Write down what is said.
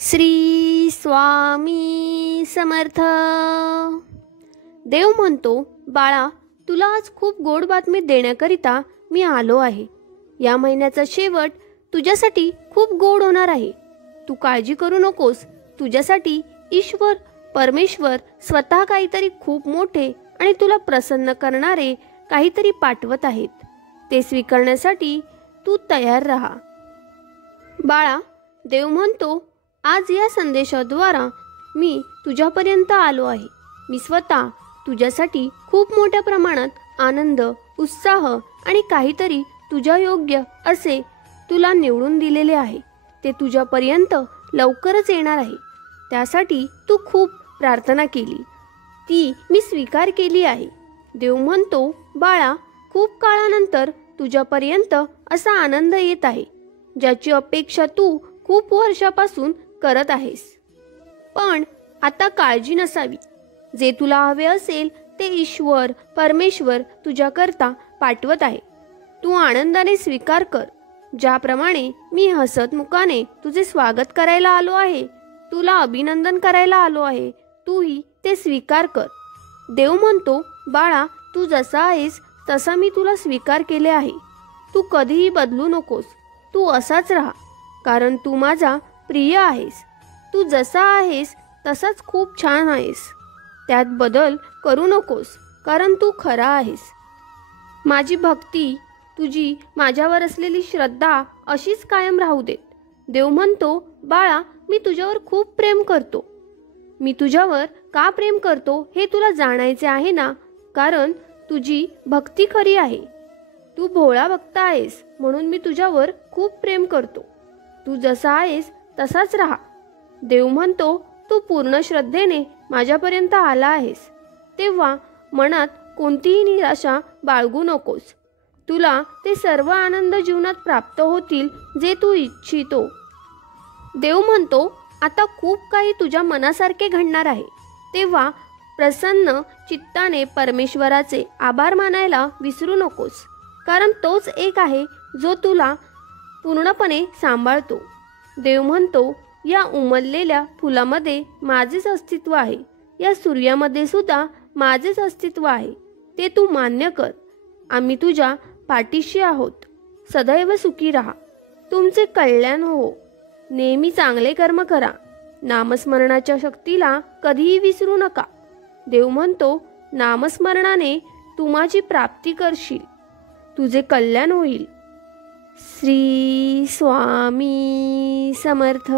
श्री स्वामी समर्थ. देव म्हणतो, बाळा, तुला आज खूप गोड बातमी देण्याकरिता मी आलो आहे. या महिन्याचा शेवट तुझ्यासाठी खूप गोड होणार आहे. तू काळजी करू नकोस. तुझ्यासाठी ईश्वर परमेश्वर स्वतः काहीतरी खूप मोठे आणि तुला प्रसन्न करणारे काहीतरी पाठवत आहेत. ते स्वीकारण्यासाठी तू तयार राहा. बाळा, देव म्हणतो, आज या संदेशाद्वारा मी तुझ्यापर्यंत आलो आहे. मी स्वतः तुझ्यासाठी खूप मोठ्या प्रमाणात आनंद, उत्साह आणि काहीतरी तुझ्या योग्य असे तुला निवडून दिलेले आहे. ते तुझ्यापर्यंत लवकरच येणार आहे. त्यासाठी तू खूप प्रार्थना केली, ती मी स्वीकार केली आहे. देव म्हणतो, बाळा, खूप काळानंतर तुझ्यापर्यंत असा आनंद येत आहे, ज्याची अपेक्षा तू खूप वर्षापासून करत आहेस. पण आता काळजी नसावी. जे तुला हवे असेल ते ईश्वर परमेश्वर तुझ्याकरता पाठवत आहे. तू आनंदाने स्वीकार कर. ज्याप्रमाणे मी हसतमुखाने तुझे स्वागत करायला आलो आहे, तुला अभिनंदन करायला आलो आहे, तूही ते स्वीकार कर. देव म्हणतो, बाळा, तू जसा आहेस तसा मी तुला स्वीकार केले आहे. तू कधीही बदलू नकोस. तू असाच राहा, कारण तू माझा प्रिय आहेस. तू जसा आहेस तसाच खूप छान आहेस. त्यात बदल करू नकोस, कारण तू खरा आहेस. माझी भक्ती, तुझी माझ्यावर असलेली श्रद्धा अशीच कायम राहू देत. देव म्हणतो, बाळा, मी तुझ्यावर खूप प्रेम करतो. मी तुझ्यावर का प्रेम करतो हे तुला जाणायचे आहे ना? कारण तुझी भक्ती खरी आहे. तू भोळा भक्त आहेस, म्हणून मी तुझ्यावर खूप प्रेम करतो. तू जसा आहेस तसाच राहा. देव म्हणतो, तू पूर्ण श्रद्धेने माझ्यापर्यंत आला आहेस, तेव्हा मनात कोणतीही निराशा बाळगू नकोस. तुला ते सर्व आनंद जीवनात प्राप्त होतील जे तू इच्छितो. देव म्हणतो, आता खूप काही तुझ्या मनासारखे घडणार आहे. तेव्हा प्रसन्न चित्ताने परमेश्वराचे आभार मानायला विसरू नकोस, कारण तोच एक आहे जो तुला पूर्णपणे सांभाळतो. देव म्हणतो, या उमललेल्या फुलामध्ये माझेच अस्तित्व आहे. या सूर्यामध्ये सुद्धा माझेच अस्तित्व आहे. ते तू मान्य कर. आम्ही तुझ्या पाठीशी आहोत. सदैव सुखी राहा. तुमचे कल्याण हो. नेहमी चांगले कर्म करा. नामस्मरणाच्या शक्तीला कधीही विसरू नका. देव म्हणतो, नामस्मरणाने तू माझी प्राप्ती करशील. तुझे कल्याण होईल. श्री स्वामी समर्थ.